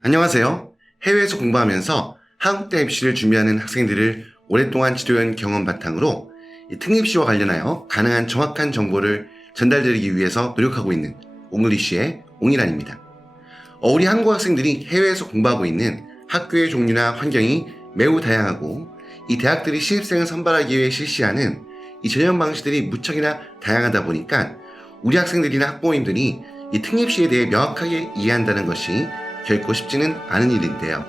안녕하세요. 해외에서 공부하면서 한국대 입시를 준비하는 학생들을 오랫동안 지도한 경험 바탕으로 특립시와 관련하여 가능한 정확한 정보를 전달드리기 위해서 노력하고 있는 옹글리쉬의 옹이란입니다. 우리 한국 학생들이 해외에서 공부하고 있는 학교의 종류나 환경이 매우 다양하고 이 대학들이 신입생을 선발하기 위해 실시하는 이 전형 방식들이 무척이나 다양하다 보니까 우리 학생들이나 학부모님들이 이 특립시에 대해 명확하게 이해한다는 것이 결코 쉽지는 않은 일인데요.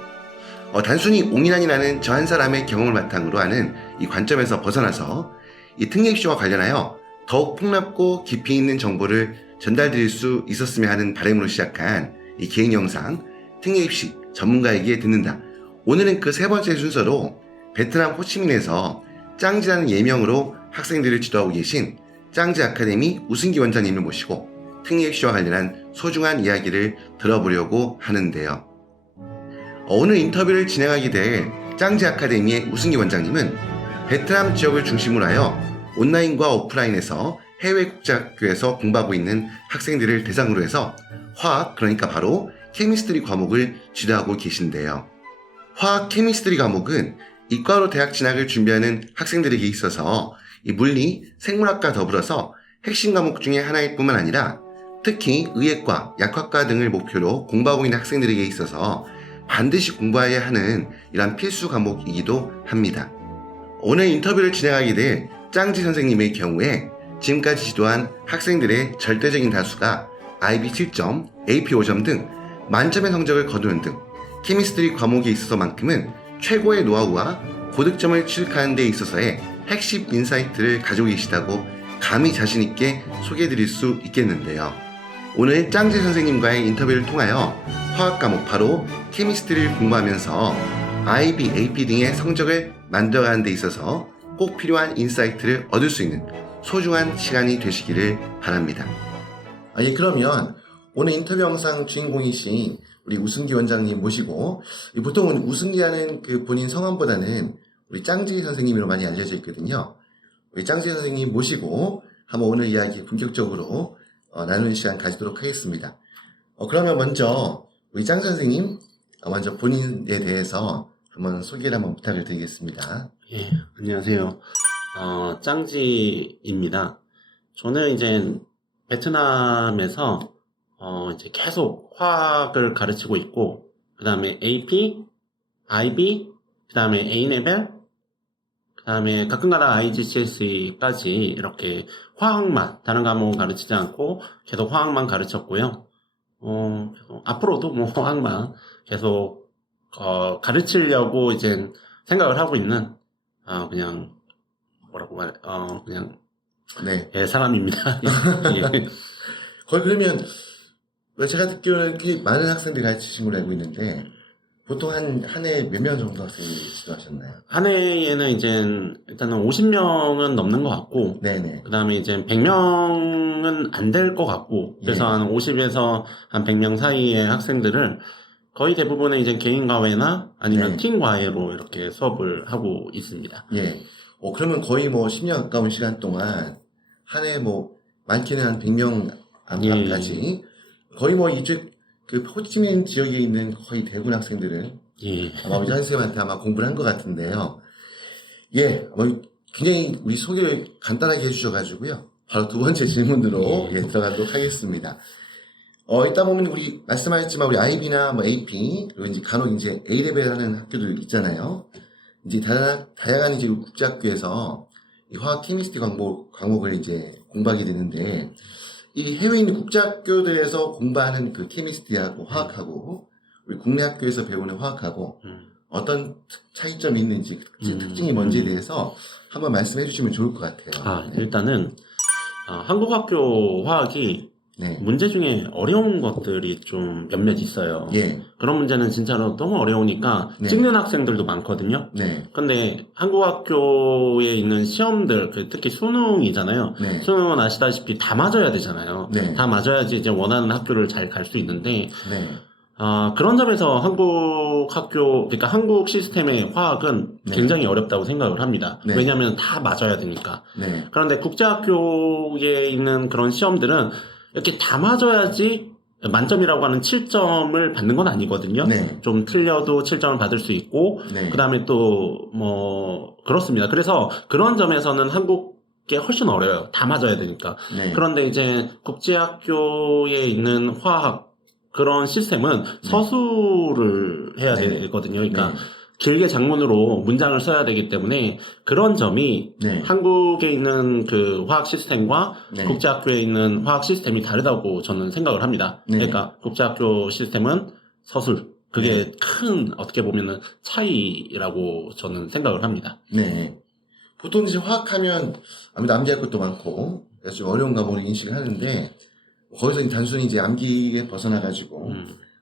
단순히 옹이란이라는 저 한 사람의 경험을 바탕으로 하는 이 관점에서 벗어나서 이 특립시와 관련하여 더욱 폭넓고 깊이 있는 정보를 전달드릴 수 있었으면 하는 바람으로 시작한 이 개인 영상 특립시 전문가에게 듣는다. 오늘은 그 세 번째 순서로 베트남 호치민에서 짱지라는 예명으로 학생들을 지도하고 계신 짱지 아카데미 우승기 원장님을 모시고 특립시와 관련한 소중한 이야기를 들어보려고 하는데요. 오늘 인터뷰를 진행하게 될 짱지 아카데미의 우승기 원장님은 베트남 지역을 중심으로 하여 온라인과 오프라인에서 해외 국제학교에서 공부하고 있는 학생들을 대상으로 해서 화학, 그러니까 바로 케미스트리 과목을 지도하고 계신데요. 화학 케미스트리 과목은 이과로 대학 진학을 준비하는 학생들에게 있어서 이 물리, 생물학과 더불어서 핵심 과목 중에 하나일 뿐만 아니라 특히 의예과, 약학과 등을 목표로 공부하고 있는 학생들에게 있어서 반드시 공부해야 하는 이런 필수 과목이기도 합니다. 오늘 인터뷰를 진행하게 될 짱지 선생님의 경우에 지금까지 지도한 학생들의 절대적인 다수가 IB 7점, AP 5점 등 만점의 성적을 거두는 등 케미스트리 과목에 있어서만큼은 최고의 노하우와 고득점을 취득하는 데 있어서의 핵심 인사이트를 가지고 계시다고 감히 자신있게 소개해드릴 수 있겠는데요. 오늘 짱지 선생님과의 인터뷰를 통하여 화학 과목 바로 케미스트리를 공부하면서 IB, AP 등의 성적을 만들어가는 데 있어서 꼭 필요한 인사이트를 얻을 수 있는 소중한 시간이 되시기를 바랍니다. 그러면 오늘 인터뷰 영상 주인공이신 우리 우승기 원장님 모시고, 보통은 우승기하는 그 본인 성함보다는 우리 짱지 선생님으로 많이 알려져 있거든요. 우리 짱지 선생님 모시고 한번 오늘 이야기 본격적으로 나누는 시간 가지도록 하겠습니다. 그러면 먼저 우리 짱지 선생님 먼저 본인에 대해서 한번 소개를 한번 부탁을 드리겠습니다. 예, 안녕하세요. 짱지입니다. 저는 이제 베트남에서 이제 계속 화학을 가르치고 있고, 그 다음에 AP, IB, 그 다음에 A레벨, 그 다음에 가끔가다 IGCSE까지 이렇게 화학만, 다른 과목은 가르치지 않고 계속 화학만 가르쳤고요. 계속 앞으로도 뭐 화학만 계속 가르치려고 이제 생각을 하고 있는 그냥 그냥 네. 예, 사람입니다. 예. 거의 그러면 제가 듣기로는 꽤 많은 학생들이 가르치신 걸로 알고 있는데 보통 한 해에 몇 명 정도 학생이 지도하셨나요? 한 해에는 이제 일단은 50명은 넘는 것 같고, 네네. 그 다음에 이제 100명은 안 될 것 같고, 그래서 예. 한 50에서 한 100명 사이의 학생들을 거의 대부분은 이제 개인 과외나 아니면 네. 팀 과외로 이렇게 수업을 하고 있습니다. 예. 그러면 거의 10년 가까운 시간 동안 한 해 많게는 한 100명 안팎까지 거의 이쪽 그 호치민 지역에 있는 거의 대부분 학생들은 예. 아마 우리 선생님한테 아마 공부를 한 것 같은데요. 굉장히 우리 소개를 간단하게 해주셔가지고요. 바로 두 번째 질문으로 들어가도록 하겠습니다. 이따 보면 우리 말씀하셨지만 우리 IB나 AP 그리고 이제 간혹 이제 A레벨 하는 학교들 있잖아요. 이제 다양한 이제 국제학교에서 이 화학 케미스트리 과목을 이제 공부하게 되는데 이 해외에 있는 국제학교들에서 공부하는 그 케미스트리하고 화학하고 우리 국내 학교에서 배우는 화학하고 어떤 차이점이 있는지 특징이 뭔지에 대해서 한번 말씀해 주시면 좋을 것 같아요. 네. 일단은 한국 학교 화학이 네. 문제 중에 어려운 것들이 좀 몇몇 있어요. 예. 그런 문제는 진짜로 너무 어려우니까 네. 찍는 학생들도 많거든요. 네. 근데 한국 학교에 있는 시험들, 특히 수능이잖아요. 네. 수능은 아시다시피 다 맞아야 되잖아요. 네. 다 맞아야지 이제 원하는 학교를 잘 갈 수 있는데, 네. 그런 점에서 한국 학교, 그러니까 한국 시스템의 화학은 네. 굉장히 어렵다고 생각을 합니다. 네. 왜냐하면 다 맞아야 되니까. 네. 그런데 국제학교에 있는 그런 시험들은 이렇게 다 맞아야지 만점이라고 하는 7점을 받는 건 아니거든요. 네. 좀 틀려도 7점을 받을 수 있고, 네. 그 다음에 또, 그렇습니다. 그래서 그런 점에서는 한국에 훨씬 어려워요. 다 맞아야 되니까. 네. 그런데 이제 국제학교에 있는 화학, 그런 시스템은 서술을 해야 네. 되거든요. 그러니까 네. 길게 장문으로 문장을 써야 되기 때문에 그런 점이 네. 한국에 있는 그 화학 시스템과 네. 국제학교에 있는 화학 시스템이 다르다고 저는 생각을 합니다. 네. 그러니까 국제학교 시스템은 서술, 그게 큰 어떻게 보면은 차이라고 저는 생각을 합니다. 네. 보통 이제 화학하면 아무래도 암기할 것도 많고 그래서 좀 어려운 과목을 인식을 하는데 거기서 단순히 이제 암기에 벗어나가지고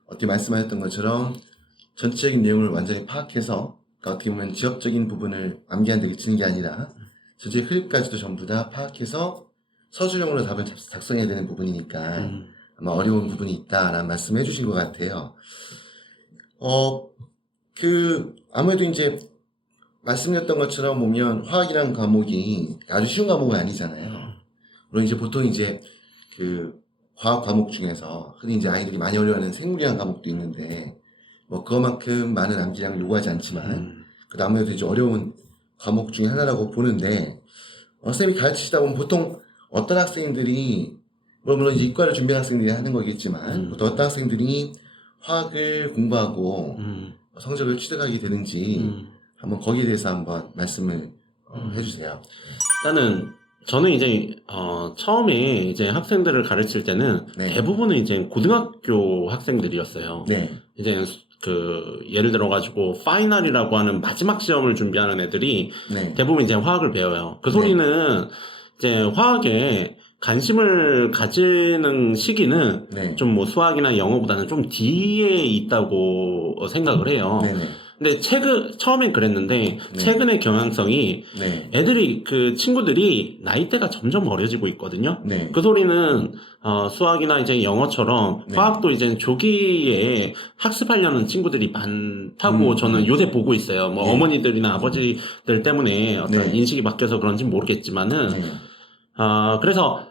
어떻게 말씀하셨던 것처럼 전체적인 내용을 완전히 파악해서 그러니까 어떻게 보면 지역적인 부분을 암기하는데 그치는 게 아니라 전체 흐름까지도 전부 다 파악해서 서술형으로 답을 작성해야 되는 부분이니까 아마 어려운 부분이 있다라는 말씀을 해주신 것 같아요. 아무래도 이제 말씀드렸던 것처럼 보면 화학이라는 과목이 아주 쉬운 과목은 아니잖아요. 물론 이제 보통 이제 그 과학 과목 중에서 흔히 이제 아이들이 많이 어려워하는 생물이라는 과목도 있는데 뭐 그만큼 많은 암기량을 요구하지 않지만 그 아무래도 이제 어려운 과목 중에 하나라고 보는데 선생님이 가르치시다 보면 보통 어떤 학생들이 물론 이제 이과를 준비한 학생들이 하는 거겠지만 보통 어떤 학생들이 화학을 공부하고 성적을 취득하게 되는지 한번 거기에 대해서 한번 말씀을 해주세요. 일단은 저는 이제 처음에 이제 학생들을 가르칠 때는 네. 대부분은 이제 고등학교 학생들이었어요. 네. 이제 그 예를 들어 가지고 파이널이라고 하는 마지막 시험을 준비하는 애들이 네. 대부분 이제 화학을 배워요. 그 네. 소리는 이제 화학에 관심을 가지는 시기는 네. 좀 뭐 수학이나 영어보다는 좀 뒤에 있다고 생각을 해요. 네. 근데 처음엔 그랬는데 네. 최근의 경향성이 네. 애들이 그 친구들이 나이대가 점점 어려지고 있거든요. 네. 그 소리는 수학이나 이제 영어처럼 네. 화학도 이제 조기에 학습하려는 친구들이 많다고 저는 요새 보고 있어요. 뭐 네. 어머니들이나 아버지들 때문에 어떤 네. 인식이 바뀌어서 그런지 모르겠지만은 네. 그래서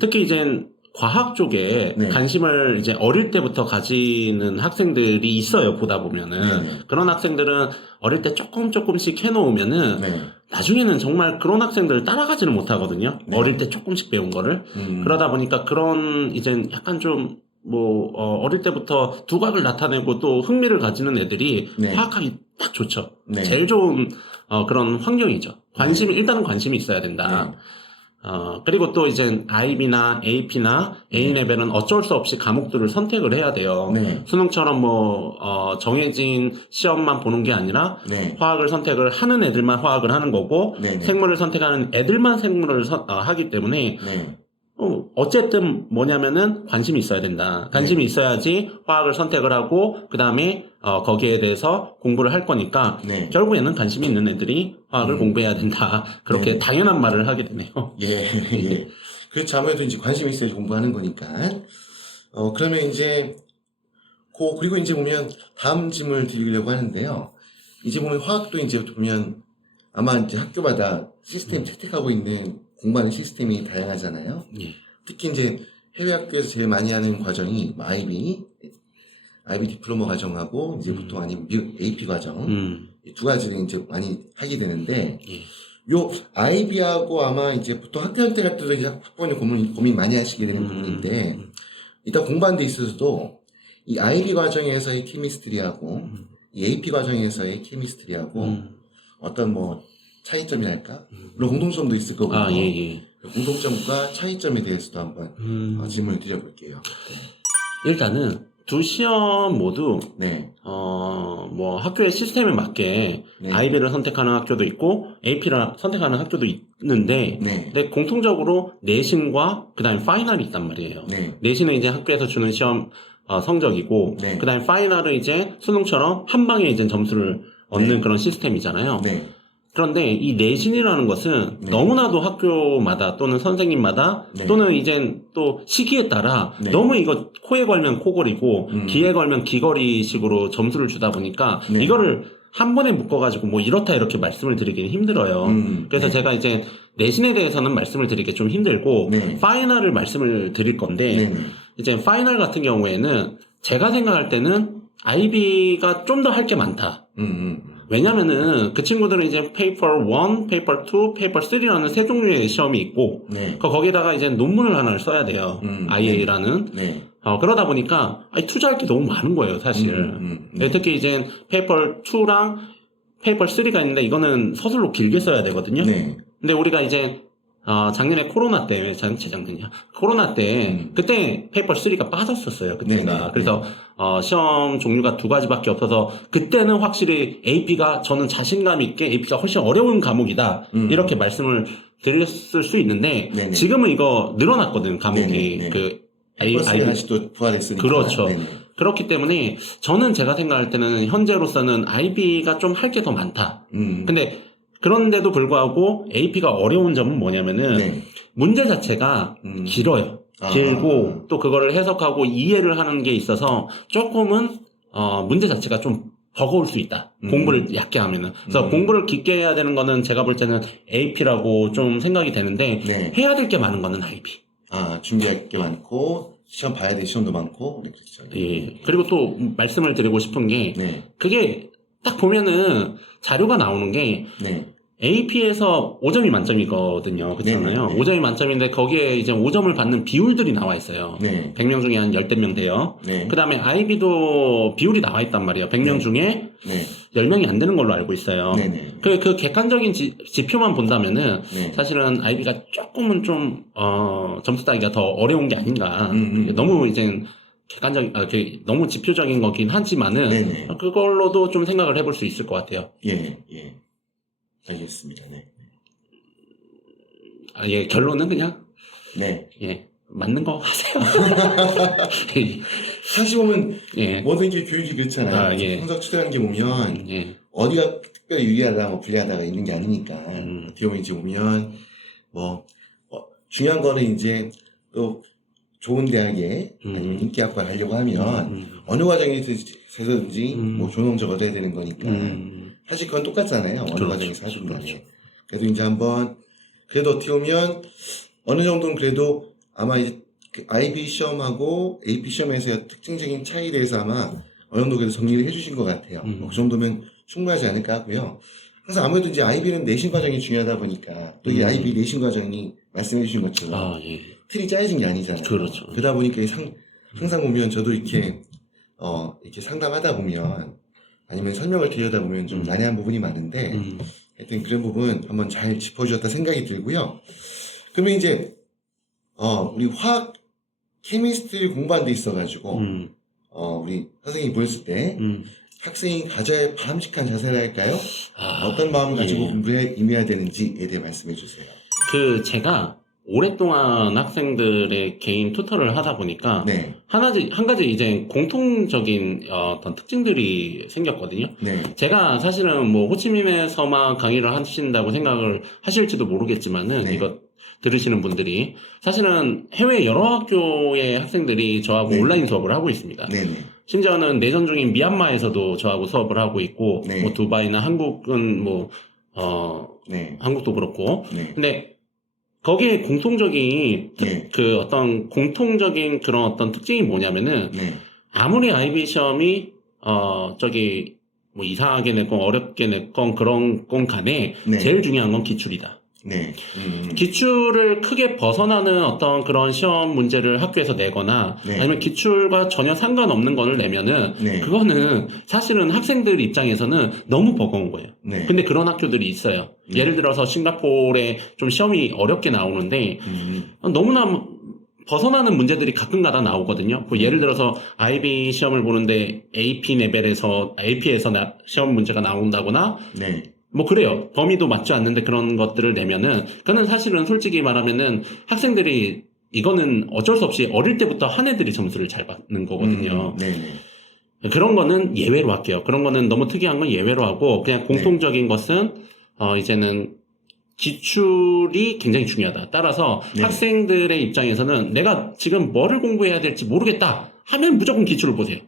특히 이제 과학 쪽에 네. 관심을 이제 어릴 때부터 가지는 학생들이 있어요. 보다 보면은 네. 그런 학생들은 어릴 때 조금씩 해놓으면은 네. 나중에는 정말 그런 학생들을 따라가지는 못하거든요. 네. 어릴 때 조금씩 배운 거를. 그러다 보니까 그런 이제 약간 좀 어릴 때부터 두각을 나타내고 또 흥미를 가지는 애들이 네. 화학하기 딱 좋죠. 네. 제일 좋은 그런 환경이죠. 일단은 관심이 있어야 된다. 네. 그리고 또 이제 IB나 AP나 A레벨은 어쩔 수 없이 과목들을 선택을 해야 돼요. 네. 수능처럼 정해진 시험만 보는 게 아니라 네. 화학을 선택을 하는 애들만 화학을 하는 거고 네. 생물을 선택하는 애들만 생물을 하기 때문에 네. 어쨌든 뭐냐면은 관심이 있어야 된다. 관심이 있어야지 화학을 선택을 하고 그 다음에 거기에 대해서 공부를 할 거니까 네. 결국에는 관심이 있는 애들이 화학을 공부해야 된다. 그렇게 네. 당연한 말을 하게 되네요. 예, 예. 그렇죠. 아무래도 이제 관심이 있어야지 공부하는 거니까. 그러면 이제, 그리고 이제 보면 다음 질문을 드리려고 하는데요. 이제 보면 화학도 이제 보면 아마 이제 학교마다 시스템 채택하고 있는 공부하는 시스템이 다양하잖아요. 예. 특히 이제 해외 학교에서 제일 많이 하는 과정이 뭐 IB 디플로마 과정하고 이제 보통 아니면 AP 과정. 이 두 가지를 이제 많이 하게 되는데, 예. 요 IB하고 아마 이제 보통 학교 형태 같은 데 학부모님 고민 많이 하시게 되는 부분인데 일단 공부하는 데 있어서도 이 IB 과정에서의 케미스트리하고 이 AP 과정에서의 케미스트리하고 어떤 뭐 차이점이랄까? 물론 공통점도 있을 거고요. 예. 공통점과 차이점에 대해서도 한번 질문을 드려볼게요. 일단은 두 시험 모두 네. 뭐 학교의 시스템에 맞게 네. IB를 선택하는 학교도 있고 AP를 선택하는 학교도 있는데 네. 근데 공통적으로 내신과 그다음에 파이널이 있단 말이에요. 네. 내신은 이제 학교에서 주는 시험 성적이고 네. 그다음에 파이널은 이제 수능처럼 한 방에 이제 점수를 얻는 네. 그런 시스템이잖아요. 네. 그런데 이 내신이라는 것은 네. 너무나도 학교마다 또는 선생님마다 네. 또는 이제 또 시기에 따라 네. 너무 이거 코에 걸면 코걸이고 귀에 귀에 걸면 귀걸이식으로 점수를 주다 보니까 네. 이거를 한 번에 묶어가지고 뭐 이렇다 이렇게 말씀을 드리기는 힘들어요. 그래서 네. 제가 이제 내신에 대해서는 말씀을 드리기 좀 힘들고 네. 파이널을 말씀을 드릴 건데 네. 이제 파이널 같은 경우에는 제가 생각할 때는 IB가 좀 더 할 게 많다. 왜냐면은 그 친구들은 이제 페이퍼 1, 페이퍼 2, 페이퍼 3라는 세 종류의 시험이 있고 네. 거기다가 이제 논문을 하나를 써야 돼요. IA라는. 네. 그러다 보니까 투자할 게 너무 많은 거예요, 사실. 특히 이제 페이퍼 2랑 페이퍼 3가 있는데 이거는 서술로 길게 써야 되거든요. 네. 근데 우리가 이제 작년에 코로나 때, 재작년이야. 코로나 때, 그때 페이퍼 3가 빠졌었어요, 그때가. 네네. 그래서, 시험 종류가 두 가지밖에 없어서, 그때는 확실히 AP가, 저는 자신감 있게 AP가 훨씬 어려운 과목이다. 이렇게 말씀을 드렸을 수 있는데, 네네. 지금은 이거 늘어났거든, 과목이. 네네. 그, IB 다시 또 부활했으니까. 그렇죠. 네네. 그렇기 때문에, 저는 제가 생각할 때는, 현재로서는 IB가 좀 할 게 더 많다. 근데, 그런데도 불구하고 AP가 어려운 점은 뭐냐면은 네. 문제 자체가 길어요. 길고 또 그거를 해석하고 이해를 하는 게 있어서 조금은 문제 자체가 좀 버거울 수 있다. 공부를 얕게 하면은. 그래서 공부를 깊게 해야 되는 거는 제가 볼 때는 AP라고 좀 생각이 되는데 네. 해야 될 게 많은 거는 IB. 준비할 게 많고 시험 봐야 될 시험도 많고 네, 그렇죠. 예. 그리고 또 말씀을 드리고 싶은 게 네. 그게 딱 보면은 자료가 나오는 게 네. AP에서 5점이 만점이거든요. 그렇잖아요. 네네. 5점이 만점인데 거기에 이제 5점을 받는 비율들이 나와 있어요. 네. 100명 중에 한 10명 돼요. 네. 그 다음에 IB도 비율이 나와 있단 말이에요. 100명 네. 중에 네. 10명이 안 되는 걸로 알고 있어요. 네네. 그 객관적인 지표만 본다면은 네. 사실은 IB가 조금은 좀 점수 따기가 더 어려운 게 아닌가. 너무 이제 너무 지표적인 거긴 하지만은 네네. 그걸로도 좀 생각을 해볼 수 있을 것 같아요. 예. 예. 알겠습니다. 네. 예, 결론은 그냥 네. 예, 맞는 거 하세요. 사실 보면 예, 모든 게 교육이 그렇잖아요. 예. 성적 추대하는 게 보면 예, 어디가 특별히 유리하다, 뭐 불리하다가 있는 게 아니니까. 어떻게 보면 이제 보면 중요한 거는 이제 또 좋은 대학에 아니면 인기학과를 하려고 하면 어느 과정에서든지 뭐 좋은 성적 얻어야 되는 거니까 사실 그건 똑같잖아요. 어느 그렇죠. 과정에서 하든 간에. 그렇죠. 그래도 이제 한번 그래도 어떻게 보면 어느 정도는 그래도 아마 이제 그 IB 시험하고 AP 시험에서의 특징적인 차이에 대해서 아마 어느 정도 그래도 정리를 해주신 것 같아요. 그 정도면 충분하지 않을까 하고요. 항상 아무래도 이제 IB는 내신 과정이 중요하다 보니까 또 이 IB 내신 과정이 말씀해 주신 것처럼 예. 틀이 짜여진 게 아니잖아요. 그렇죠. 그러다 보니까 항상 보면 저도 이렇게 이렇게 상담하다 보면 아니면 설명을 드리다 보면 좀 난해한 부분이 많은데 하여튼 그런 부분 한번 잘 짚어주셨다 생각이 들고요. 그러면 이제 우리 화학 케미스트리 공부한 데 있어가지고 우리 선생님이 보였을 때 학생이 가져야 바람직한 자세랄까요? 어떤 마음을 가지고 예. 공부에 임해야 되는지에 대해 말씀해 주세요. 제가 오랫동안 학생들의 개인 튜터를 하다 보니까 네, 한 가지 이제 공통적인 어떤 특징들이 생겼거든요. 네, 제가 사실은 뭐 호치민에서만 강의를 하신다고 생각을 하실지도 모르겠지만은 네. 이거 들으시는 분들이 사실은 해외 여러 학교의 학생들이 저하고 네. 온라인 수업을 하고 있습니다. 네, 네, 심지어는 내전 중인 미얀마에서도 저하고 수업을 하고 있고 네. 뭐 두바이나 한국은 네, 한국도 그렇고 네, 근데 거기에 공통적인 네. 그 어떤 공통적인 그런 어떤 특징이 뭐냐면은 네, 아무리 IB 시험이 뭐 이상하게 냈건 어렵게 냈건 그런 건 간에 네. 제일 중요한 건 기출이다. 네, 기출을 크게 벗어나는 어떤 그런 시험 문제를 학교에서 내거나 네. 아니면 기출과 전혀 상관없는 거를 내면은 네. 그거는 사실은 학생들 입장에서는 너무 버거운 거예요. 네. 근데 그런 학교들이 있어요. 예를 들어서 싱가포르에 좀 시험이 어렵게 나오는데 너무나 벗어나는 문제들이 가끔가다 나오거든요. 예를 들어서 IB 시험을 보는데 AP에서 시험 문제가 나온다거나 네, 뭐 그래요. 범위도 맞지 않는데 그런 것들을 내면은 그거는 사실은 솔직히 말하면은 학생들이 이거는 어쩔 수 없이 어릴 때부터 한 애들이 점수를 잘 받는 거거든요. 네, 네. 그런 거는 예외로 할게요. 그런 거는 너무 특이한 건 예외로 하고 그냥 공통적인 것은 이제는 기출이 굉장히 중요하다. 따라서 네. 학생들의 입장에서는 내가 지금 뭐를 공부해야 될지 모르겠다 하면 무조건 기출을 보세요.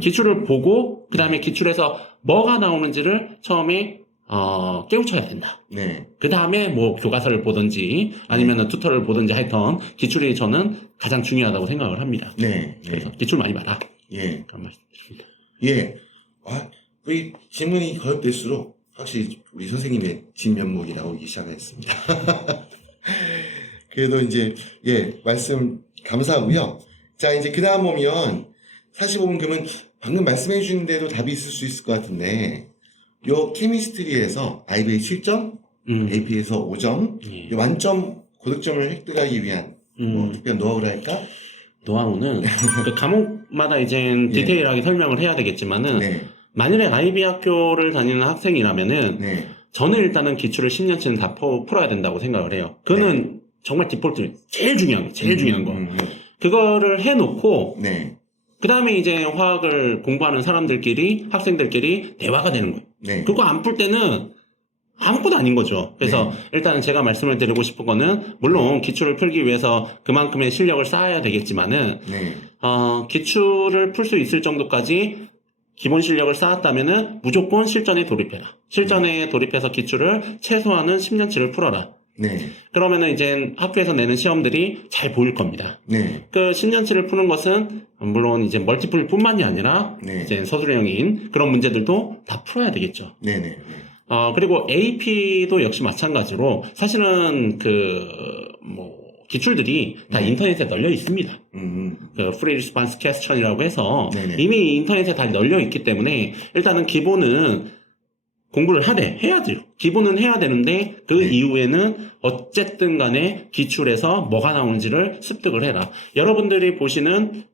기출을 보고 그 다음에 기출에서 뭐가 나오는지를 처음에 깨우쳐야 된다. 네. 그 다음에 뭐 교과서를 보든지 아니면은 튜터를 보든지 하여튼 기출이 저는 가장 중요하다고 생각을 합니다. 네. 그래서 기출 많이 봐라. 예. 그런 말씀드립니다. 예. 이 질문이 거듭될수록 확실히 우리 선생님의 진면목이 나오기 시작했습니다. 그래도 이제, 말씀 감사하고요. 자, 이제 그 다음 보면, 사실 보면 그러면 방금 말씀해 주신 데도 답이 있을 수 있을 것 같은데, 요 케미스트리에서 IBA 7점, AP에서 5점, 예. 요 만점 고득점을 획득하기 위한 뭐 특별한 노하우랄까? 노하우는 그 과목마다 이제 디테일하게 설명을 해야 되겠지만은 네. 만일에 IB 학교를 다니는 학생이라면은 네. 저는 일단은 기출을 10년치는 다 풀어야 된다고 생각을 해요. 그거는 정말 디폴트 제일 중요한 거, 제일 중요한 거. 그거를 해놓고 네. 그 다음에 이제 화학을 공부하는 사람들끼리 학생들끼리 대화가 되는 거예요. 네. 그거 안 풀 때는 아무것도 아닌 거죠. 그래서 일단은 제가 말씀을 드리고 싶은 거는 물론 기출을 풀기 위해서 그만큼의 실력을 쌓아야 되겠지만은 네. 기출을 풀 수 있을 정도까지 기본 실력을 쌓았다면은 무조건 실전에 돌입해라. 실전에 돌입해서 기출을 최소한은 10년치를 풀어라. 네. 그러면은 이제 학교에서 내는 시험들이 잘 보일 겁니다. 네. 그 10년치를 푸는 것은 물론 이제 멀티플뿐만이 아니라 네. 이제 서술형인 그런 문제들도 다 풀어야 되겠죠. 네네. 그리고 AP도 역시 마찬가지로 사실은 기출들이 다 인터넷에 널려 있습니다. 그 프리 리스폰스 퀘스천이라고 해서 네네. 이미 인터넷에 다 널려 있기 때문에 일단은 기본은 공부를 해야 돼요. 기본은 해야 되는데 그 이후에는 어쨌든 간에 기출에서 뭐가 나오는지를 습득을 해라. 여러분들이 보시는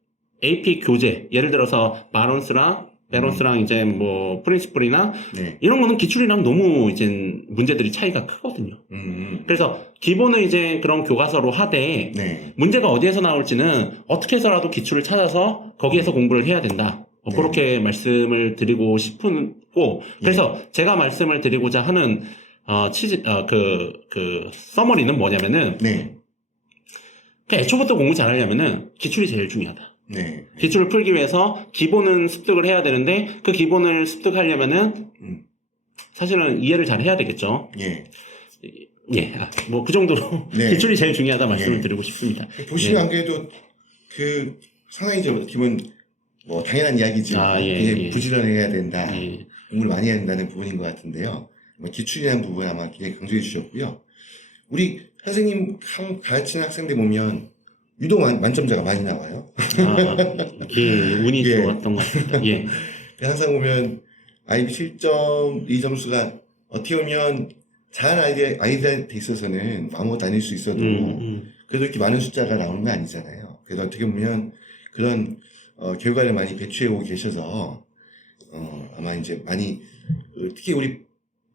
AP 교재, 예를 들어서 베론스랑 이제 뭐 프린시플이나 이런 거는 기출이랑 너무 이제 문제들이 차이가 크거든요. 그래서 기본은 이제 그런 교과서로 하되 문제가 어디에서 나올지는 어떻게 해서라도 기출을 찾아서 거기에서 공부를 해야 된다. 그렇게 말씀을 드리고 싶고 그래서 제가 말씀을 드리고자 하는 서머리는 뭐냐면은 애초부터 공부 잘하려면은 기출이 제일 중요하다. 기출을 풀기 위해서 기본은 습득을 해야 되는데 그 기본을 습득하려면은 사실은 이해를 잘 해야 되겠죠. 뭐 그 정도로 기출이 제일 중요하다 말씀을 드리고 싶습니다. 보시면 안 그래도 상당히 기본 뭐 당연한 이야기지만 부지런해야 된다. 공부를 많이 해야 된다는 부분인 것 같은데요. 기출이라는 부분 아마 굉장히 강조해 주셨고요. 우리 선생님 가르치는 학생들 보면 유독 만점자가 많이 나와요. 운이 좋았던 것 같습니다. 항상 보면 IB 7점 이 점수가 어떻게 보면 잘하는 아이들한테 있어서는 아무것도 아닐 수 있어도 그래도 이렇게 많은 숫자가 나오는 건 아니잖아요. 그래서 어떻게 보면 그런 결과를 많이 배출해 오고 계셔서 아마 이제 많이 특히 우리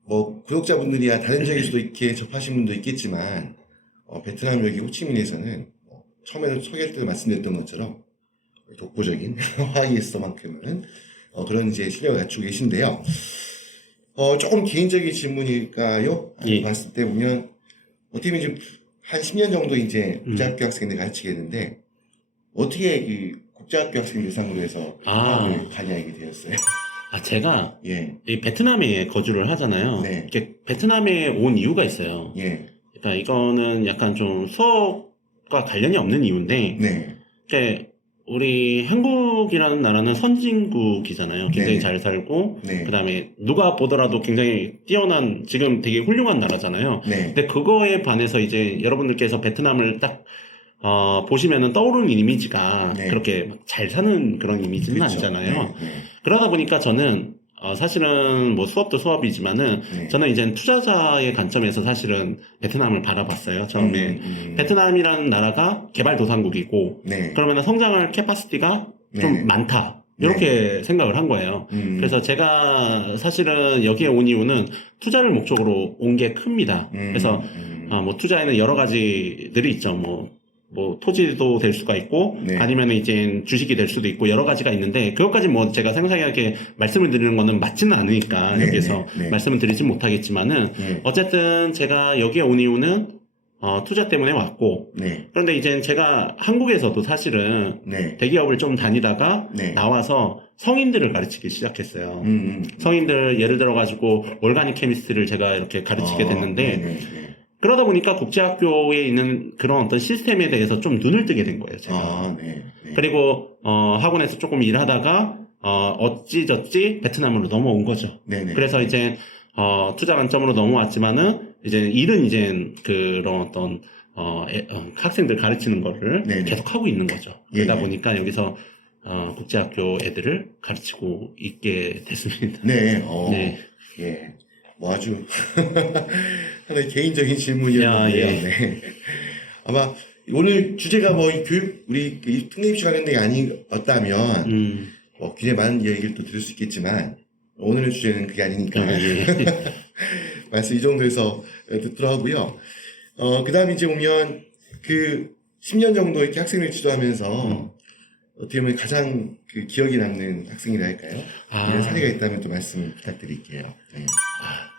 뭐 구독자분들이야 다른 지역에서도 이렇게 접하신 분도 있겠지만 베트남 여기 호치민에서는 처음에도 소개할 때도 말씀드렸던 것처럼 독보적인 화학에서만큼은 그런 이제 실력을 갖추고 계신데요. 조금 개인적인 질문일까요? 봤을 때 보면 어떻게 보면 이제 한 10년 정도 이제 국제학교 학생들 가르치겠는데 어떻게 그 국제학교 학생 대상으로 해서 화학을 관여하게 되었어요? 제가 이 베트남에 거주를 하잖아요. 이렇게 베트남에 온 이유가 있어요. 그러니까 이거는 약간 좀 수업과 관련이 없는 이유인데, 우리 한국이라는 나라는 선진국이잖아요. 굉장히 잘 살고, 그 다음에 누가 보더라도 굉장히 뛰어난, 지금 되게 훌륭한 나라잖아요. 근데 그거에 반해서 이제 여러분들께서 베트남을 딱 보시면은 떠오르는 이미지가 그렇게 잘 사는 그런 이미지는 아니잖아요. 그러다 보니까 저는 사실은 뭐 수업도 수업이지만은 저는 이제 투자자의 관점에서 사실은 베트남을 바라봤어요. 처음에 베트남이라는 나라가 개발도상국이고 그러면 성장할 캐파시티가 좀 많다. 이렇게 생각을 한 거예요. 그래서 제가 사실은 여기에 온 이유는 투자를 목적으로 온 게 큽니다. 그래서 뭐 투자에는 여러 가지들이 있죠. 뭐 토지도 될 수가 있고 아니면 이제 주식이 될 수도 있고 여러 가지가 있는데 그것까지 뭐 제가 상세하게 말씀을 드리는 거는 맞지는 않으니까 여기서 말씀을 드리진 못하겠지만은 어쨌든 제가 여기에 온 이유는 투자 때문에 왔고 그런데 이제 제가 한국에서도 사실은 대기업을 좀 다니다가 나와서 성인들을 가르치기 시작했어요. 성인들 예를 들어가지고 올가닉 케미스트를 제가 이렇게 가르치게 됐는데 네네. 그러다 보니까 국제학교에 있는 그런 어떤 시스템에 대해서 좀 눈을 뜨게 된 거예요, 제가. 네. 그리고 학원에서 조금 일하다가 어찌저찌 베트남으로 넘어온 거죠. 네네. 그래서 이제 투자 관점으로 넘어왔지만은 이제 일은 이제 그런 어떤 학생들 가르치는 거를 네네. 계속 하고 있는 거죠. 예, 그러다 예. 보니까 여기서 국제학교 애들을 가르치고 있게 됐습니다. 네. 네. 예. 뭐 아주 하나의 개인적인 질문이었는데요. 야, 예. 네. 아마 오늘 주제가 뭐 이 교육 우리 이 특례입시 관련된 게 아니었다면 뭐 굉장히 많은 얘기를 또 들을 수 있겠지만 오늘의 주제는 그게 아니니까 예. 말씀 이 정도에서 듣도록 하고요. 그 다음에 이제 오면 그 10년 정도 이렇게 학생을 지도하면서 어떻게 보면 가장 그 기억에 남는 학생이라 할까요? 이런 사례가 있다면 또 말씀 부탁드릴게요. 네.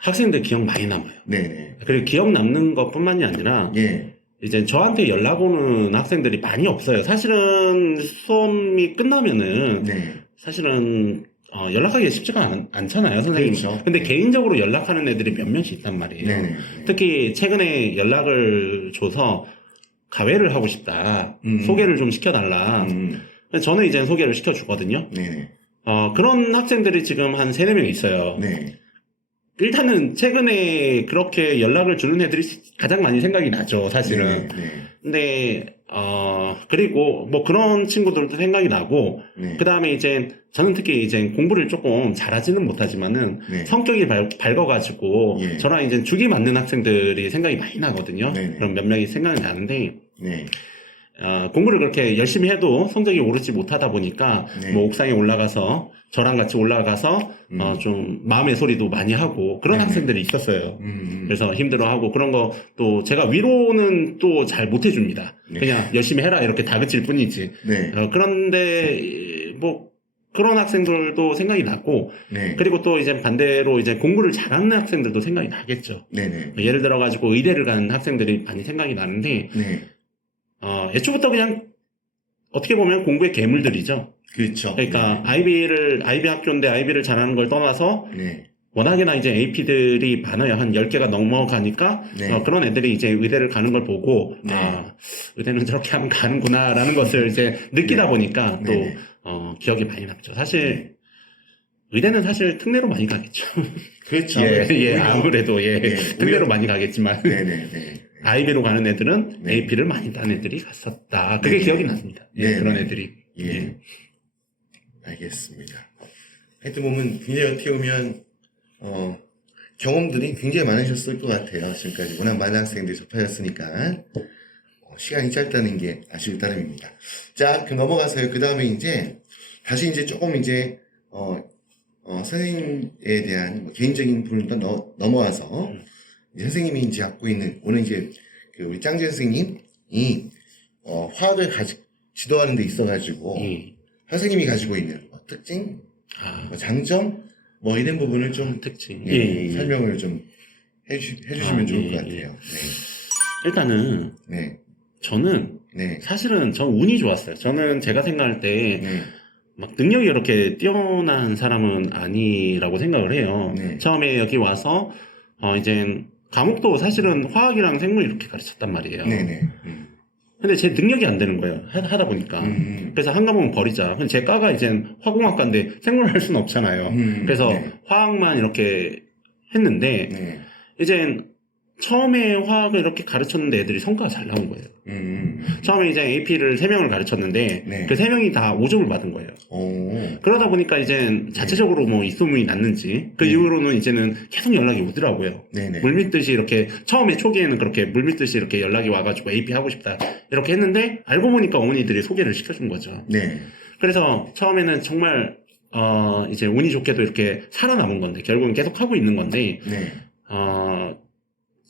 학생들 기억 많이 남아요. 네네. 그리고 기억 남는 것뿐만이 아니라 예. 이제 저한테 연락 오는 학생들이 많이 없어요. 사실은 수업이 끝나면은 네. 사실은 연락하기가 쉽지가 않잖아요, 선생님. 그렇죠. 근데 개인적으로 연락하는 애들이 몇 명씩 있단 말이에요. 네네. 특히 최근에 연락을 줘서 가외를 하고 싶다. 소개를 좀 시켜달라. 그래서 저는 이제 소개를 시켜주거든요. 네네. 그런 학생들이 지금 한 3, 4명 있어요. 네. 일단은 최근에 그렇게 연락을 주는 애들이 가장 많이 생각이 나죠, 사실은. 네. 근데, 그리고 뭐 그런 친구들도 생각이 나고, 네. 그 다음에 이제 저는 특히 이제 공부를 조금 잘하지는 못하지만은 네. 성격이 밝아가지고 예. 저랑 이제 죽이 맞는 학생들이 생각이 많이 나거든요. 네네. 그럼 몇 명이 생각이 나는데, 네. 공부를 그렇게 열심히 해도 성적이 오르지 못하다 보니까 네. 뭐 옥상에 올라가서 저랑 같이 올라가서 좀 마음의 소리도 많이 하고 그런 네네. 학생들이 있었어요. 그래서 힘들어하고 그런 거 또 제가 위로는 또 잘 못해줍니다. 네. 그냥 열심히 해라 이렇게 다그칠 뿐이지. 네. 그런데 뭐 그런 학생들도 생각이 났고 네. 그리고 또 이제 반대로 이제 공부를 잘하는 학생들도 생각이 나겠죠. 네네. 예를 들어 가지고 의대를 간 학생들이 많이 생각이 나는데 네. 애초부터 그냥 어떻게 보면 공부의 괴물들이죠. 그렇죠. 그러니까 아이비 학교인데 아이비를 잘하는 걸 떠나서 네. 워낙에나 이제 AP들이 많아요. 한 10개가 넘어가니까 네. 그런 애들이 이제 의대를 가는 걸 보고 네. 의대는 저렇게 하면 가는구나라는 것을 이제 느끼다 네. 보니까 또 네네. 기억이 많이 남죠. 사실 의대는 사실 특례로 많이 가겠죠. 그렇죠. 예, 오히려- 아무래도 네. 특례로 많이 가겠지만 네네. 아이비로 가는 애들은 네. AP를 많이 딴 애들이 갔었다. 그게 네. 기억이 납니다. 네. 그런 애들이. 예. 알겠습니다. 하여튼 보면 굉장히 어떻게 보면 경험들이 굉장히 많으셨을 것 같아요. 지금까지 워낙 많은 학생들이 접하셨으니까 시간이 짧다는 게 아쉬울 따름입니다. 자, 그 넘어가서요. 그 다음에 이제 다시 이제 조금 이제 선생님에 대한 뭐 개인적인 부분을 넘어와서 이제 선생님이 이제 갖고 있는 오늘 이제 그 우리 짱재 선생님이 화학을 지도하는 데 있어가지고 예. 선생님이 가지고 있는 뭐 특징, 뭐 장점, 뭐 이런 부분을 좀 특징. 설명을 좀 해주시면 좋을 것 같아요. 일단은 네, 저는 네, 사실은 전 운이 좋았어요. 저는 제가 생각할 때 네, 막 능력이 이렇게 뛰어난 사람은 아니라고 생각을 해요. 네. 처음에 여기 와서 이제 과목도 사실은 화학이랑 생물 이렇게 가르쳤단 말이에요. 네, 네. 근데 제 능력이 안 되는 거예요. 하다 보니까. 그래서 한 과목은 버리자. 근데 제 과가 이제 화공학과인데 생물을 할 수는 없잖아요. 그래서 네, 화학만 이렇게 했는데 네. 이제 처음에 화학을 이렇게 가르쳤는데 애들이 성과가 잘 나온 거예요. 처음에 이제 AP를 3명을 가르쳤는데 네. 그 3명이 다 5점을 받은 거예요. 오, 그러다 보니까 이제 자체적으로 뭐 입소문이 났는지 그 네. 이후로는 이제는 계속 연락이 오더라고요. 네, 네. 물밀듯이 이렇게 처음에 초기에는 그렇게 물밀듯이 이렇게 연락이 와가지고 AP 하고 싶다 이렇게 했는데 알고 보니까 어머니들이 소개를 시켜준 거죠. 네, 그래서 처음에는 정말 이제 운이 좋게도 이렇게 살아남은 건데 결국은 계속 하고 있는 건데 네,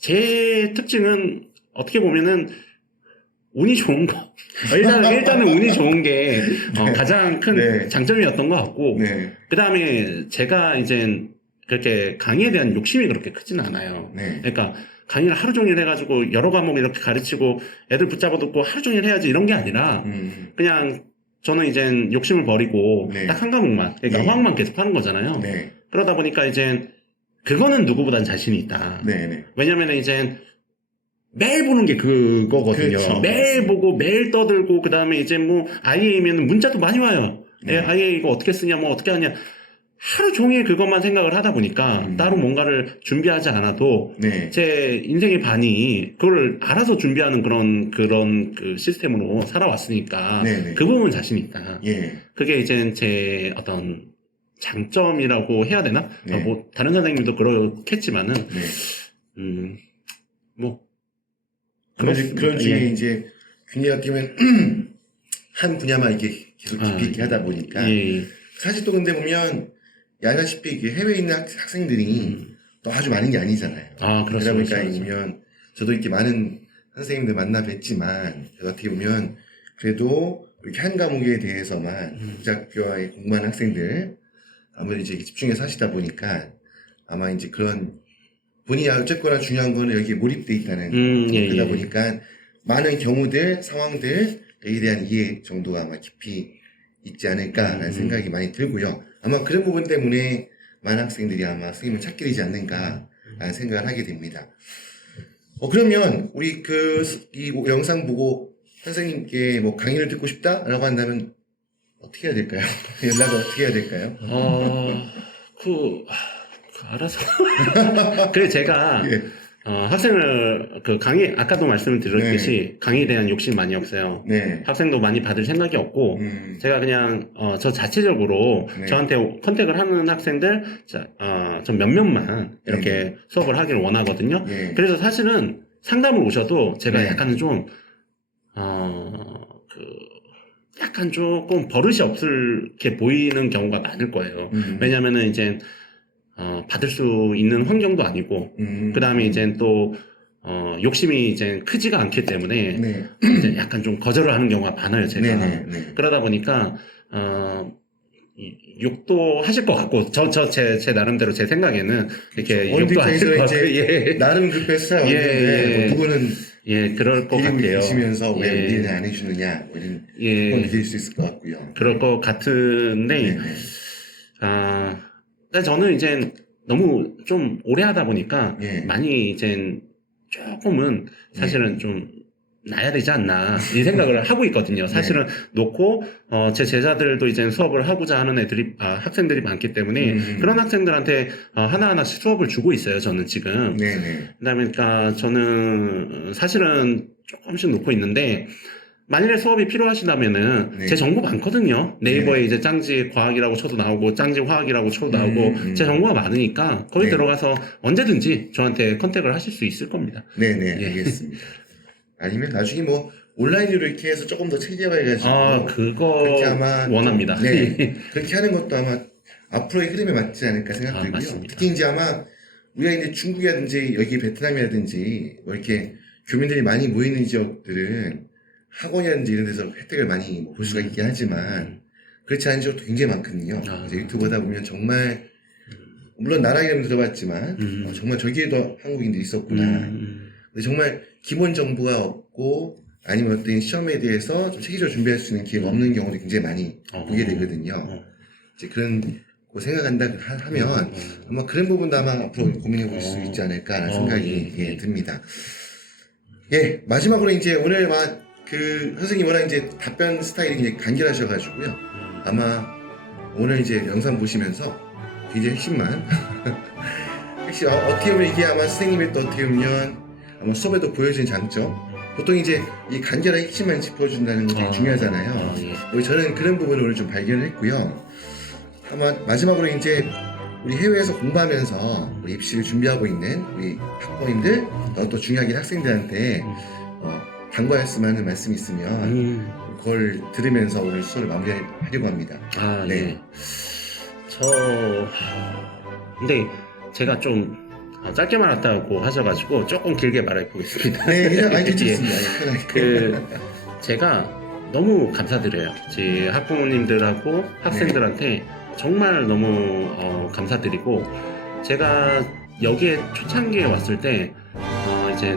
제 특징은 어떻게 보면은 운이 좋은 거. 일단은 운이 좋은 게 가장 큰 네. 장점이었던 것 같고 네, 그 다음에 제가 이제 그렇게 강의에 대한 욕심이 그렇게 크진 않아요. 네. 그러니까 강의를 하루 종일 해가지고 여러 과목 이렇게 가르치고 애들 붙잡아 놓고 하루 종일 해야지 이런 게 아니라 그냥 저는 이제 욕심을 버리고 네. 딱 한 과목만, 그러니까 네. 화학만 계속 하는 거잖아요. 네. 그러다 보니까 이제 그거는 누구보단 자신이 있다. 네. 네. 왜냐면 이제 매일 보는 게 그거거든요. 그렇죠. 매일 보고 매일 떠들고 그 다음에 이제 뭐 IA면 문자도 많이 와요. 네. IA 이거 어떻게 쓰냐 뭐 어떻게 하냐. 하루 종일 그것만 생각을 하다 보니까 따로 뭔가를 준비하지 않아도 네. 제 인생의 반이 그걸 알아서 준비하는 그런 그 시스템으로 살아왔으니까 네네. 그 부분 자신 있다. 예. 그게 이제 제 어떤 장점이라고 해야 되나? 네. 뭐 다른 선생님도 그렇겠지만은 네. 뭐 그런 중에 예. 이제 균이 어떻게 보면 한 분야만 이렇게 계속 깊이 있게 하다 보니까 예. 사실 또 근데 보면 알다시피 이게 해외에 있는 학생들이 또 아주 많은 게 아니잖아요. 아, 그러다 보니까 그렇죠. 보면 저도 이렇게 많은 선생님들 만나 뵀지만 어떻게 보면 그래도 이렇게 한 과목에 대해서만 국제학교에 공부하는 학생들 아무래도 이제 집중해서 하시다 보니까 아마 이제 그런 본인이 어쨌거나 중요한 거는 여기에 몰입돼 있다는 예, 그러다 예. 보니까 많은 경우들 상황들에 대한 이해 정도가 아마 깊이 있지 않을까라는 생각이 많이 들고요. 아마 그런 부분 때문에 많은 학생들이 아마 선생님을 찾게 되지 않는가라는 생각을 하게 됩니다. 그러면 우리 이 영상 보고 선생님께 뭐 강의를 듣고 싶다라고 한다면 어떻게 해야 될까요? 연락을 어떻게 해야 될까요? 알아서. 그래, 제가, 예. 학생을, 강의, 아까도 말씀을 드렸듯이, 강의에 대한 욕심 많이 없어요. 네. 학생도 많이 받을 생각이 없고, 제가 그냥, 저 자체적으로 네. 저한테 컨택을 하는 학생들, 좀 몇몇만 이렇게 수업을 하기를 원하거든요. 네. 그래서 사실은 상담을 오셔도 제가 네. 약간은 좀, 약간 조금 버릇이 없게 보이는 경우가 많을 거예요. 왜냐면은 이제, 받을 수 있는 환경도 아니고, 그 다음에 이제 또, 욕심이 이제 크지가 않기 때문에, 네. 이제 약간 좀 거절을 하는 경우가 많아요, 제가. 네. 그러다 보니까, 욕도 하실 것 같고, 제 나름대로 제 생각에는, 이렇게 욕도 하실 것 같고, 예. 나름 그 베스트가 예. 뭐 누구는 예, 그럴 것 같아요. 계시면서 왜 예. 우리는 안 해주느냐, 뭐 이런 예. 건 느낄 수 있을 것 같고요. 그럴 것 같은데, 네. 근데 저는 이제 너무 좀 오래 하다 보니까 예. 많이 이제 조금은 사실은 좀 나야 되지 않나 이 생각을 하고 있거든요. 사실은 놓고 제 제자들도 이제 수업을 하고자 하는 학생들이 많기 때문에 그런 학생들한테 하나하나씩 수업을 주고 있어요. 저는 지금. 네네. 그다음에 그러니까 저는 사실은 조금씩 놓고 있는데 만일에 수업이 필요하시다면은 네. 제 정보 많거든요. 네이버에 이제 짱지 과학이라고 쳐도 나오고 짱지 화학이라고 쳐도 나오고 제 정보가 많으니까 거기 네. 들어가서 언제든지 저한테 컨택을 하실 수 있을 겁니다. 네네. 예. 알겠습니다. 아니면 나중에 뭐 온라인으로 이렇게 해서 조금 더 체계화해가지고 그거 그렇게 아마 원합니다. 네. 그렇게 하는 것도 아마 앞으로의 흐름에 맞지 않을까 생각되고요. 맞습니다. 특히 이제 아마 우리가 이제 중국이라든지 여기 베트남이라든지 뭐 이렇게 교민들이 많이 모이는 지역들은 학원이라든지 이런 데서 혜택을 많이 볼 수가 있긴 하지만 그렇지 않은 지역도 굉장히 많거든요. 그래서 유튜브 하다 보면 정말 물론 나라 이름 들어봤지만 정말 저기에도 한국인들이 있었구나. 근데 정말 기본 정보가 없고 아니면 어떤 시험에 대해서 좀 체계적으로 준비할 수 있는 기회가 없는 경우도 굉장히 많이 보게 되거든요. 이제 그런 거 생각한다 하면 아마 그런 부분도 아마 앞으로 고민해 볼 수 있지 않을까라는 생각이 듭니다. 예, 마지막으로 이제 오늘 선생님이랑 이제 답변 스타일이 굉장히 간결하셔가지고요. 아마 오늘 이제 영상 보시면서 굉장히 핵심만 어떻게 보면 이게 아마 선생님의 또 어떻게 보면 아마 수업에도 보여진 장점. 보통 이제 이 간결한 핵심만 짚어준다는 게 되게 중요하잖아요. 저는 그런 부분을 오늘 좀 발견을 했고요. 아마 마지막으로 이제 우리 해외에서 공부하면서 우리 입시를 준비하고 있는 우리 학부모님들 또 중요하게 학생들한테 당부할 수많은 말씀이 있으면 그걸 들으면서 오늘 수업을 마무리하려고 합니다. 네. 근데 제가 좀 짧게 말했다고 하셔가지고 조금 길게 말해보겠습니다. 네, 그냥 괜찮습니다. 제가 너무 감사드려요. 제 학부모님들하고 학생들한테 정말 너무 감사드리고 제가 여기에 초창기에 왔을 때 이제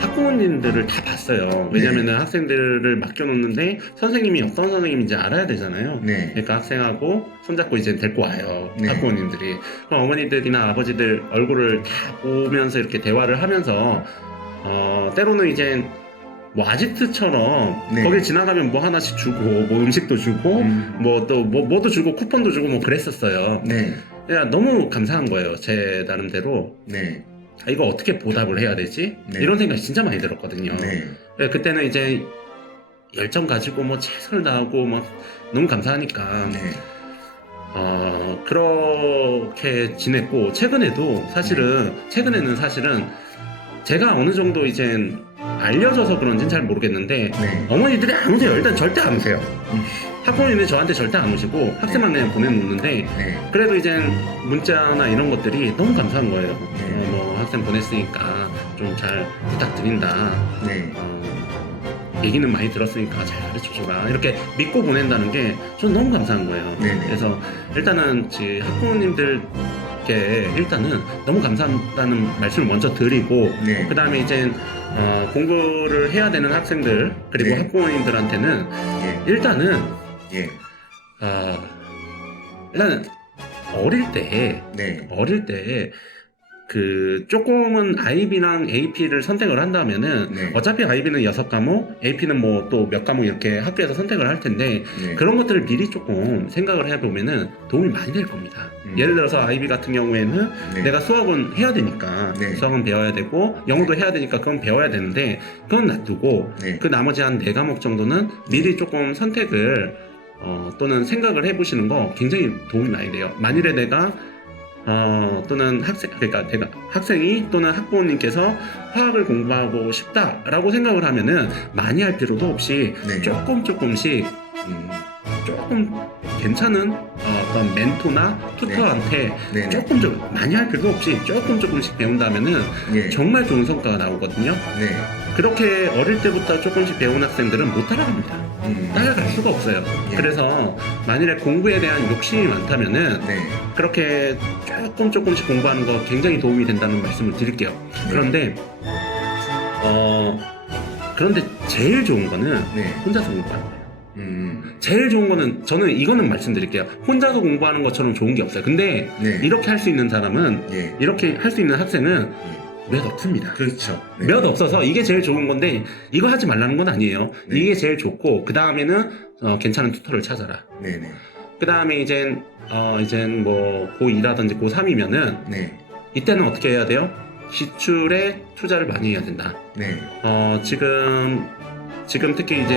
학부모님들을 다 봤어요. 왜냐면은 학생들을 맡겨놓는데 선생님이 어떤 선생님인지 알아야 되잖아요. 네. 그러니까 학생하고 손잡고 이제 데리고 와요. 네. 학부모님들이. 그럼 어머니들이나 아버지들 얼굴을 다 보면서 이렇게 대화를 하면서 때로는 이제 뭐 아지트처럼 네. 거길 지나가면 뭐 하나씩 주고 뭐 음식도 주고 뭐 또 뭐도 주고 쿠폰도 주고 뭐 그랬었어요. 네. 그냥 너무 감사한 거예요. 제 나름대로. 네. 아, 이거 어떻게 보답을 해야 되지? 네. 이런 생각이 진짜 많이 들었거든요. 네. 그때는 이제 열정 가지고 뭐 최선을 다하고 막 너무 감사하니까 네. 그렇게 지냈고 최근에는 사실은 제가 어느 정도 이제 알려져서 그런지는 잘 모르겠는데 네. 어머니들이 안 오세요. 일단 절대 안 오세요. 학부모님이 저한테 절대 안 오시고 학생만 그냥 보내놓는데 네. 그래도 이제 문자나 이런 것들이 너무 감사한 거예요. 네. 뭐 학생 보냈으니까 좀 잘 부탁드린다. 네. 얘기는 많이 들었으니까 잘 가르쳐줘라. 이렇게 믿고 보낸다는 게 전 너무 감사한 거예요. 네네. 그래서 일단은 학부모님들께 일단은 너무 감사하다는 말씀을 먼저 드리고 네. 그 다음에 이제 공부를 해야 되는 학생들 그리고 네. 학부모님들한테는 예. 일단은 예. 일단은 어릴 때 그 조금은 IB랑 AP를 선택을 한다면은 네. 어차피 IB는 6과목, AP는 뭐 또 몇 과목 이렇게 학교에서 선택을 할 텐데 네. 그런 것들을 미리 조금 생각을 해보면은 도움이 많이 될 겁니다. 예를 들어서 IB 같은 경우에는 네. 내가 수학은 해야 되니까 네. 수학은 배워야 되고 영어도 해야 되니까 그건 배워야 되는데 그건 놔두고 네. 그 나머지 한 4과목 정도는 미리 조금 선택을 또는 생각을 해보시는 거 굉장히 도움이 많이 돼요. 만일에 내가 또는 학생이 또는 학부모님께서 화학을 공부하고 싶다라고 생각을 하면은 많이 할 필요도 없이 네. 조금씩 조금 괜찮은 어떤 멘토나 튜터한테 네. 조금 많이 할 필요도 없이 조금씩 배운다면은 예. 정말 좋은 성과가 나오거든요. 네. 그렇게 어릴 때부터 조금씩 배운 학생들은 못 따라갑니다. 따라갈 수가 없어요. 예. 그래서 만일에 공부에 대한 욕심이 많다면은 네. 그렇게 조금씩 공부하는 거 굉장히 도움이 된다는 말씀을 드릴게요. 그런데 제일 좋은 거는 네. 혼자서 공부하는 거예요. 제일 좋은 거는 저는 이거는 말씀드릴게요. 혼자서 공부하는 것처럼 좋은 게 없어요. 근데 네. 이렇게 할 수 있는 사람은 예. 이렇게 할 수 있는 학생은 몇 없습니다. 그렇죠. 네. 몇 없어서 이게 제일 좋은 건데 이거 하지 말라는 건 아니에요. 네. 이게 제일 좋고 그 다음에는 괜찮은 튜터를 찾아라. 네네. 그 다음에 이젠 뭐 고2라든지 고3이면은 네. 이때는 어떻게 해야 돼요? 기출에 투자를 많이 해야 된다. 네. 지금 특히 이제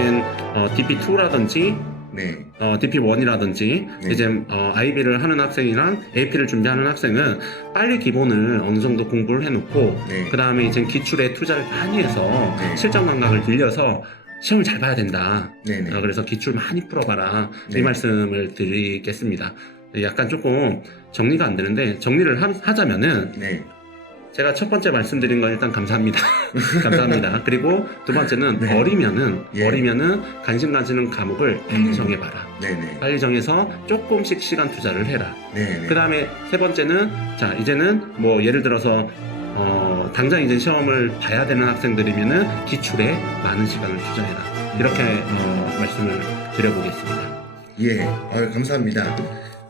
DP2라든지 네. DP1이라든지 네. 이제 IB를 하는 학생이랑 AP를 준비하는 학생은 빨리 기본을 어느 정도 공부를 해놓고 네. 그 다음에 이제 기출에 투자를 많이 해서 네. 실전 감각을 늘려서 시험을 잘 봐야 된다. 네네. 그래서 기출 많이 풀어봐라. 네. 이 말씀을 드리겠습니다. 약간 조금 정리가 안 되는데 정리를 하자면은 네. 제가 첫 번째 말씀드린 건 일단 감사합니다. 감사합니다. 그리고 두 번째는 네. 어리면은 관심 가지는 과목을 빨리 정해봐라. 네네. 빨리 정해서 조금씩 시간 투자를 해라. 네네. 그 다음에 세 번째는 이제는 뭐 예를 들어서 당장 이제 시험을 봐야 되는 학생들이면은 기출에 많은 시간을 투자해라. 이렇게 말씀을 드려보겠습니다. 예. 감사합니다.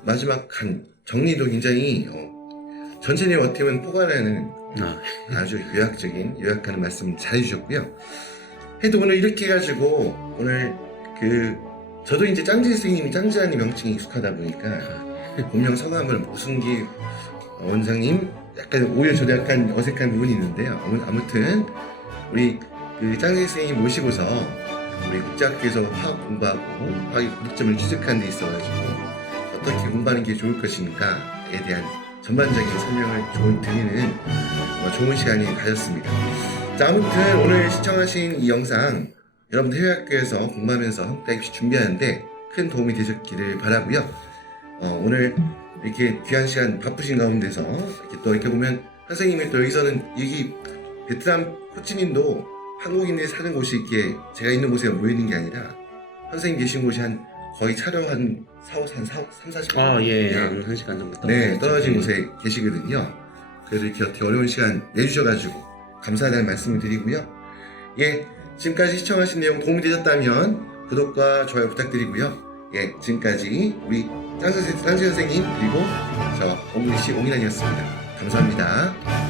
마지막 한 정리도 굉장히 전체님 어떻게 보면 포괄하는 아주 요약하는 말씀 잘 해주셨고요. 해도 오늘 이렇게 해가지고 오늘 저도 이제 짱지 선생님이 짱지라는 명칭이 익숙하다 보니까 본명 성함을 우승기 원장님 오히려 저도 약간 어색한 부분이 있는데요. 아무튼 우리 짱지 선생님 모시고서 우리 국제학교에서 화학 공부하고 화학의 고득점을 취득하는 데 있어가지고 어떻게 공부하는 게 좋을 것인가에 대한 전반적인 설명을 드리는 좋은 시간이 가졌습니다. 자, 아무튼 오늘 시청하신 이 영상 여러분들 해외학교에서 공부하면서 한국대 입시 준비하는데 큰 도움이 되셨기를 바라고요. 오늘 이렇게 귀한 시간 바쁘신 가운데서 이렇게 보면 선생님이 또 여기서는 여기 베트남 호치민도 한국인들이 사는 곳이 이렇게 제가 있는 곳에 모이는 게 아니라 선생님 계신 곳이 거의 촬영 한 3-40분 예. 한 1시간 정도 떨어진 곳에 계시거든요. 그래서 이렇게 어떻게 어려운 시간 내주셔가지고 감사하다는 말씀을 드리고요. 예, 지금까지 시청하신 내용 도움이 되셨다면 구독과 좋아요 부탁드리고요. 예, 지금까지 우리 짱수 선생님 그리고 저 옹글리시 옹이란이었습니다. 감사합니다.